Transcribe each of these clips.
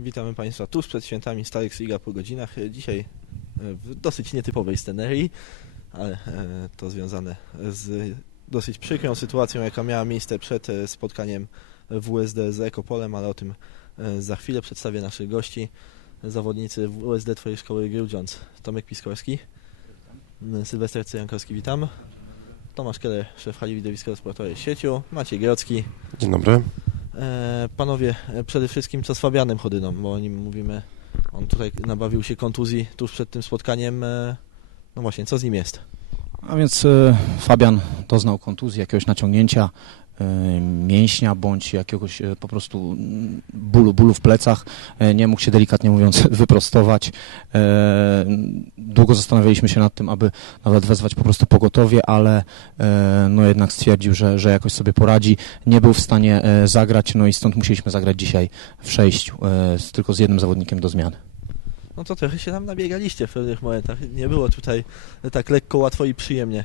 Witamy Państwa tuż przed świętami Starix Liga po godzinach. Dzisiaj e, w dosyć nietypowej scenerii, ale e, to związane z dosyć przykrą sytuacją, jaka miała miejsce przed e, spotkaniem WSD z Ekopolem, ale o tym za chwilę przedstawię naszych gości. Zawodnicy WSD Twojej Szkoły Grudziądz. Tomek Piskorski, Sylwester Cyjankowski, witam. Tomasz Keller, szef hali widowiskowo-sportowej Sieciu, Maciej Grodzki, Dzień dobry. E, Panowie, e, przede wszystkim co z Fabianem Chodyną, bo o nim mówimy, on tutaj nabawił się kontuzji tuż przed tym spotkaniem. e, No właśnie, co z nim jest? A więc e, Fabian doznał kontuzji, jakiegoś naciągnięcia e, mięśnia bądź jakiegoś e, po prostu mm, bólu, bólu w plecach. Nie mógł się delikatnie mówiąc wyprostować. Długo zastanawialiśmy się nad tym, aby nawet wezwać po prostu pogotowie, ale no jednak stwierdził, że, że jakoś sobie poradzi. Nie był w stanie zagrać, no i stąd musieliśmy zagrać dzisiaj w sześciu, tylko z jednym zawodnikiem do zmiany. No to trochę się nam nabiegaliście w pewnych momentach. Nie było tutaj tak lekko, łatwo i przyjemnie.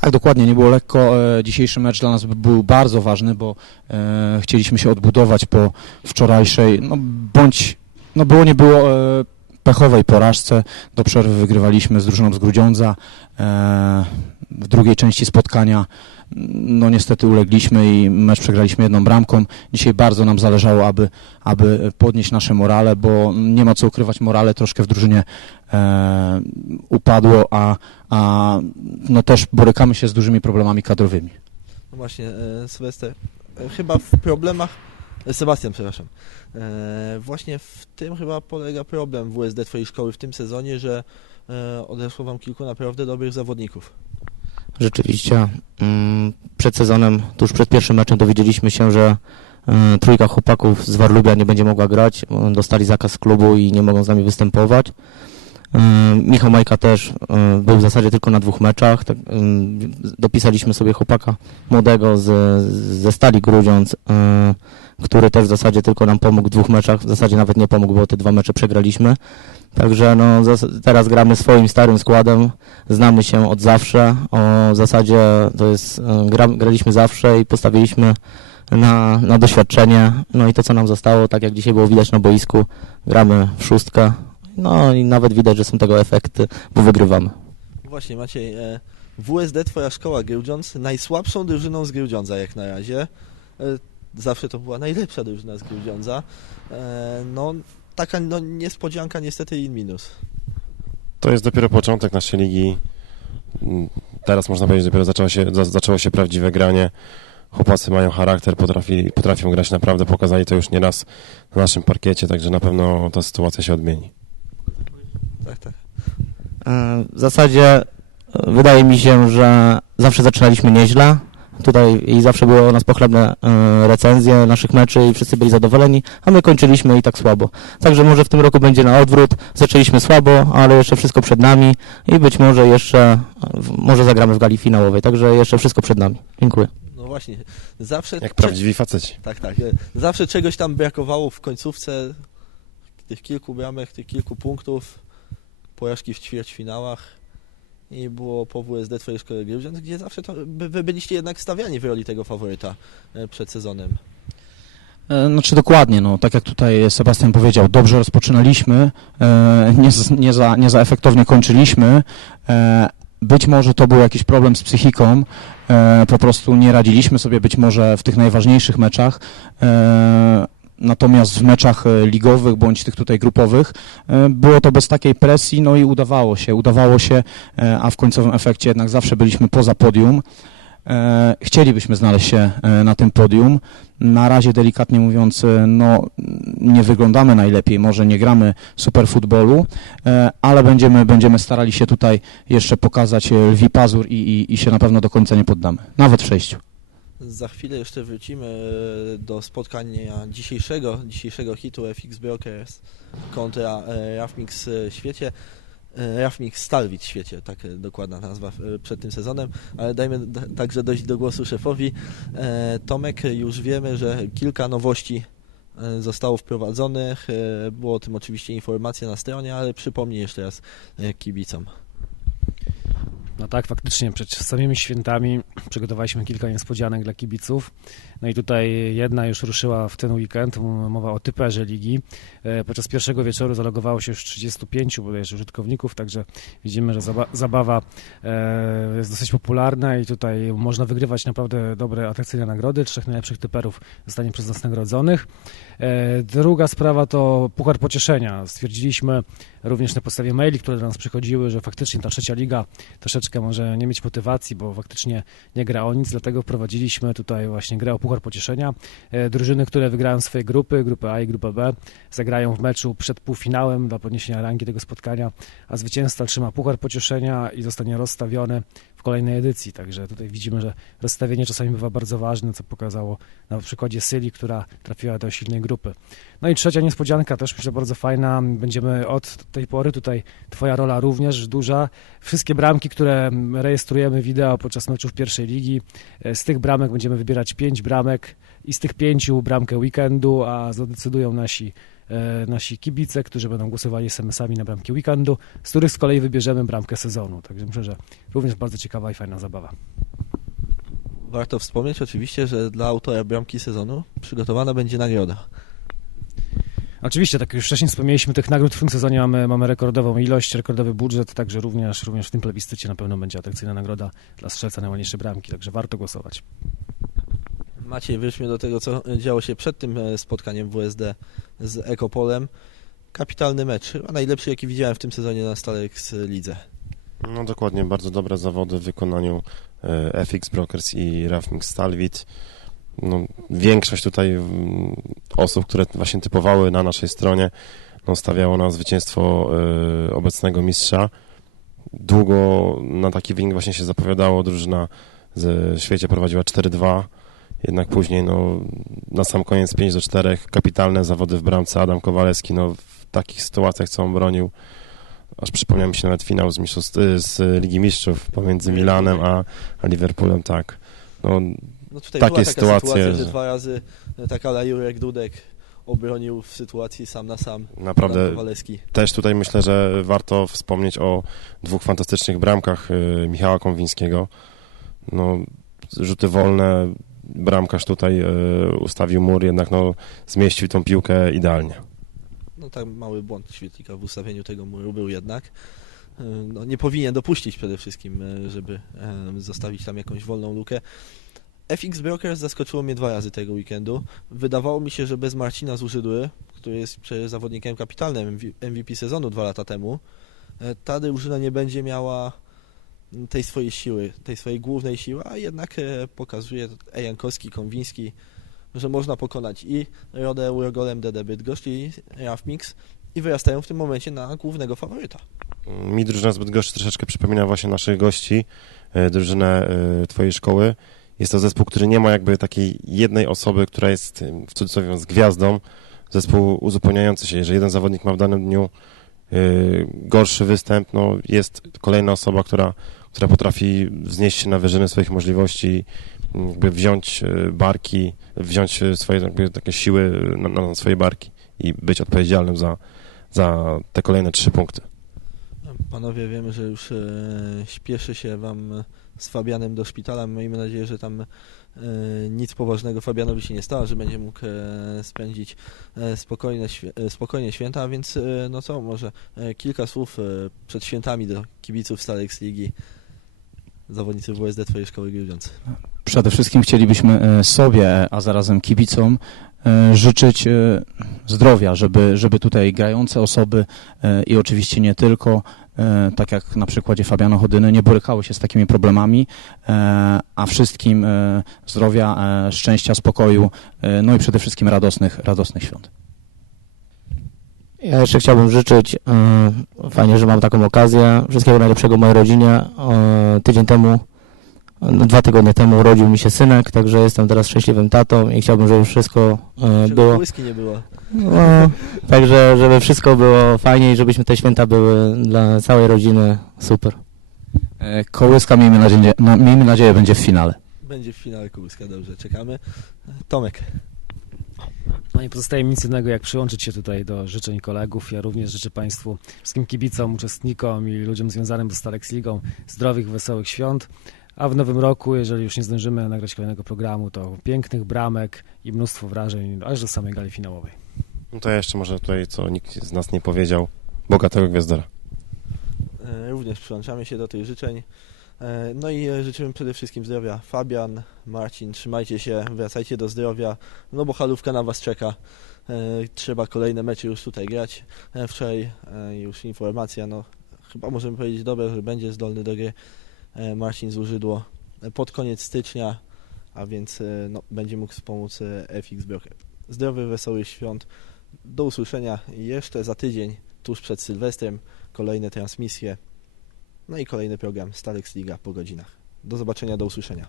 Tak, dokładnie, nie było lekko. E, Dzisiejszy mecz dla nas był bardzo ważny, bo e, chcieliśmy się odbudować po wczorajszej, no bądź, no było nie było e, pechowej porażce. Do przerwy wygrywaliśmy z drużyną z Grudziądza. W drugiej części spotkania no niestety ulegliśmy i mecz przegraliśmy jedną bramką. Dzisiaj bardzo nam zależało, aby, aby podnieść nasze morale, bo nie ma co ukrywać, morale troszkę w drużynie e, upadło, a, a no też borykamy się z dużymi problemami kadrowymi. No właśnie, e, Sylwester, e, chyba w problemach, e, Sebastian, przepraszam, e, właśnie w tym chyba polega problem WSD Twojej szkoły w tym sezonie, że e, odeszło Wam kilku naprawdę dobrych zawodników. Rzeczywiście. mm, Przed sezonem, tuż przed pierwszym meczem dowiedzieliśmy się, że e, trójka chłopaków z Warlubia nie będzie mogła grać. Dostali zakaz klubu i nie mogą z nami występować. E, Michał Majka też e, był w zasadzie tylko na dwóch meczach. Tak, dopisaliśmy sobie chłopaka młodego z, ze Stali Grudziądz, który też w zasadzie tylko nam pomógł w dwóch meczach. W zasadzie nawet nie pomógł, bo te dwa mecze przegraliśmy. Także no, teraz gramy swoim starym składem znamy się od zawsze. O, zasadzie to jest, e, gra, graliśmy zawsze i postawiliśmy na, na doświadczenie. No i to, co nam zostało, tak jak dzisiaj było widać na boisku, gramy w szóstkę. No i nawet widać, że są tego efekty, bo wygrywamy. Właśnie, Maciej, e, WSD, Twoja szkoła Grudziądz, najsłabszą drużyną z Grudziądza jak na razie. E, Zawsze to była najlepsza drużyna z Grudziądza. E, No, taka no, niespodzianka niestety in minus. To jest dopiero początek naszej ligi. Teraz można powiedzieć, że dopiero zaczęło się, za, zaczęło się prawdziwe granie. Chłopacy mają charakter, potrafi, potrafią grać naprawdę, pokazali to już nieraz na naszym parkiecie, także na pewno ta sytuacja się odmieni. Tak, tak. E, W zasadzie e, wydaje mi się, że zawsze zaczynaliśmy nieźle. Tutaj i zawsze były o nas pochlebne e, recenzje naszych meczy i wszyscy byli zadowoleni, a my kończyliśmy i tak słabo. Także może w tym roku będzie na odwrót. Zaczęliśmy słabo, ale jeszcze wszystko przed nami i być może jeszcze, w- może zagramy w gali finałowej. Także jeszcze wszystko przed nami. Dziękuję. No właśnie, zawsze... Jak prawdziwi faceci. Tak, tak. e, Zawsze czegoś tam brakowało w końcówce tych kilku bramek, tych kilku punktów, porażki w ćwierćfinałach i było po WSD Twojej Szkoły Grudziądz, gdzie zawsze to, wy byliście jednak stawiani w roli tego faworyta e, przed sezonem. E, Znaczy dokładnie, no, tak jak tutaj Sebastian powiedział, dobrze rozpoczynaliśmy, e, nie, nie, za, nie za efektownie kończyliśmy. Być może to był jakiś problem z psychiką, po prostu nie radziliśmy sobie być może w tych najważniejszych meczach. Natomiast w meczach e, ligowych bądź tych tutaj grupowych e, było to bez takiej presji, no i udawało się, udawało się, e, a w końcowym efekcie jednak zawsze byliśmy poza podium. Chcielibyśmy znaleźć się na tym podium. Na razie, delikatnie mówiąc, no, nie wyglądamy najlepiej, może nie gramy super futbolu, ale będziemy, będziemy starali się tutaj jeszcze pokazać lwi pazur i, i, i się na pewno do końca nie poddamy. Nawet w sześciu. Za chwilę jeszcze wrócimy e, do spotkania dzisiejszego, dzisiejszego hitu FX Brokers kontra e, Rafmix Świecie. e, Rafmix Stalwit Świecie, tak dokładna nazwa przed tym sezonem, ale dajmy także dojść do głosu szefowi. Tomek, już wiemy, że kilka nowości zostało wprowadzonych. Było o tym oczywiście informacja na stronie, ale przypomnij jeszcze raz kibicom. No tak, faktycznie przed samymi świętami przygotowaliśmy kilka niespodzianek dla kibiców. No i tutaj jedna już ruszyła w ten weekend, mowa o typerze ligi. E, Podczas pierwszego wieczoru zalogowało się już 35 bodajże użytkowników, także widzimy, że zaba- zabawa e, jest dosyć popularna i tutaj można wygrywać naprawdę dobre, atrakcyjne nagrody. Trzech najlepszych typerów zostanie przez nas nagrodzonych. E, Druga sprawa to Puchar Pocieszenia. Stwierdziliśmy również na podstawie maili, które do nas przychodziły, że faktycznie ta trzecia liga troszeczkę może nie mieć motywacji, bo faktycznie nie gra o nic, dlatego wprowadziliśmy tutaj właśnie grę o Puchar Pocieszenia. E, Drużyny, które wygrają swoje grupy, grupę A i grupę B, zagrają w meczu przed półfinałem dla podniesienia rangi tego spotkania, a zwycięzca trzyma Puchar Pocieszenia i zostanie rozstawiony w kolejnej edycji. Także tutaj widzimy, że rozstawienie czasami bywa bardzo ważne, co pokazało na przykładzie Syli, która trafiła do silnej grupy. No i trzecia niespodzianka, też myślę bardzo fajna. Będziemy od tej pory, tutaj Twoja rola również duża. Wszystkie bramki, które rejestrujemy wideo podczas meczów pierwszej ligi, e, z tych bramek będziemy wybierać pięć bramek i z tych pięciu bramkę weekendu, a zadecydują nasi, e, nasi kibice, którzy będą głosowali SMS-ami na bramki weekendu, z których z kolei wybierzemy bramkę sezonu. Także myślę, że również bardzo ciekawa i fajna zabawa. Warto wspomnieć oczywiście, że dla autora bramki sezonu przygotowana będzie nagroda. Oczywiście, tak już wcześniej wspomnieliśmy, tych nagród w tym sezonie mamy, mamy rekordową ilość, rekordowy budżet, także również, również w tym plebiscycie na pewno będzie atrakcyjna nagroda dla strzelca najładniejszej bramki, także warto głosować. Maciej, wróćmy do tego, co działo się przed tym e, spotkaniem WSD z Ekopolem. Kapitalny mecz, chyba najlepszy, jaki widziałem w tym sezonie na Stalex Lidze. No dokładnie, bardzo dobre zawody w wykonaniu e, FX Brokers i Rafmix Stalwit. No, większość tutaj mm, osób, które właśnie typowały na naszej stronie, no, stawiało na zwycięstwo e, obecnego mistrza. Długo na taki wynik właśnie się zapowiadało. Drużyna w świecie prowadziła 4-2. Jednak później, no, na sam koniec 5 do 4, kapitalne zawody w bramce. Adam Kowalewski, no, w takich sytuacjach, co on bronił, aż przypomniał mi się nawet finał z, mistrzostw, y, z Ligi Mistrzów pomiędzy Milanem a, a Liverpoolem, tak. No, No tutaj Takie była taka sytuacje, sytuacja, że że- dwa razy e, tak ala Jurek Dudek obronił w sytuacji sam na sam. naprawdę też tutaj myślę, że warto wspomnieć o dwóch fantastycznych bramkach y, Michała Konwińskiego. No, rzuty wolne, bramkarz tutaj y, ustawił mur, jednak no, zmieścił tą piłkę idealnie. No tak mały błąd świetlika w ustawieniu tego muru był jednak. E, No, nie powinien dopuścić przede wszystkim, e, żeby e, zostawić tam jakąś wolną lukę. FX Brokers zaskoczyło mnie dwa razy tego weekendu. Wydawało mi się, że bez Marcina Zużydły, który jest przecież zawodnikiem kapitalnym MV- MVP sezonu dwa lata temu, e, ta drużyna nie będzie miała tej swojej siły, tej swojej głównej siły, a jednak e, pokazuje Ejankowski, Konwiński, że można pokonać i Rodę Eurogolem DD Bydgoszcz i Rafmix i wyrastają w tym momencie na głównego faworyta. Mi drużyna z Bydgoszczy troszeczkę przypomina właśnie naszych gości, e, drużynę e, twojej szkoły. Jest to zespół, który nie ma jakby takiej jednej osoby, która jest w cudzysłowie z gwiazdą. Zespół uzupełniający się. Jeżeli jeden zawodnik ma w danym dniu gorszy występ, no jest kolejna osoba, która, która potrafi wznieść się na wyżyny swoich możliwości, m, jakby wziąć e, barki, wziąć e, swoje takie siły na, na swoje barki i być odpowiedzialnym za, za te kolejne trzy punkty. Panowie, wiemy, że już e, śpieszy się Wam z Fabianem do szpitala. Miejmy nadzieję, że tam nic poważnego Fabianowi się nie stało, że będzie mógł spędzić spokojne, spokojnie święta, a więc no co, może kilka słów przed świętami do kibiców Stalex Ligi. Zawodnicy WSD Twojej Szkoły Grudziądz. Przede wszystkim chcielibyśmy e, sobie, a zarazem kibicom e, życzyć e, zdrowia, żeby, żeby tutaj grające osoby i oczywiście nie tylko, tak jak na przykładzie Fabiana Chodyny, nie borykały się z takimi problemami, a wszystkim zdrowia, szczęścia, spokoju, no i przede wszystkim radosnych, radosnych świąt. Ja jeszcze chciałbym życzyć, fajnie, że mam taką okazję, wszystkiego najlepszego mojej rodzinie. Tydzień temu, no, dwa tygodnie temu urodził mi się synek, także jestem teraz szczęśliwym tatą i chciałbym, żeby wszystko e, Czego było. błyski nie było. No, także, żeby wszystko było fajnie i żebyśmy te święta były dla całej rodziny super. E, Kołyska, miejmy nadzieję, na, miejmy nadzieję, będzie w finale. Będzie w finale Kułyska, dobrze, czekamy. Tomek. No i pozostaje mi nic innego, jak przyłączyć się tutaj do życzeń kolegów. Ja również życzę Państwu, wszystkim kibicom, uczestnikom i ludziom związanym z Stalex Ligą zdrowych, wesołych świąt. A w nowym roku, jeżeli już nie zdążymy nagrać kolejnego programu, to pięknych bramek i mnóstwo wrażeń, aż do samej gali finałowej. No to ja jeszcze może tutaj, co nikt z nas nie powiedział, bogatego gwiazdora. E, Również przyłączamy się do tych życzeń. E, No i e, życzymy przede wszystkim zdrowia. Fabian, Marcin, trzymajcie się, wracajcie do zdrowia, no bo halówka na Was czeka. E, Trzeba kolejne mecze już tutaj grać. Wczoraj już informacja, no chyba możemy powiedzieć dobre, że będzie zdolny do gry Marcin Złużydło e, pod koniec stycznia, a więc no, będzie mógł wspomóc FX Broker. Zdrowych, wesołych świąt. Do usłyszenia jeszcze za tydzień, tuż przed Sylwestrem kolejne transmisje, no i kolejny program Stalex Liga po godzinach. Do zobaczenia, do usłyszenia.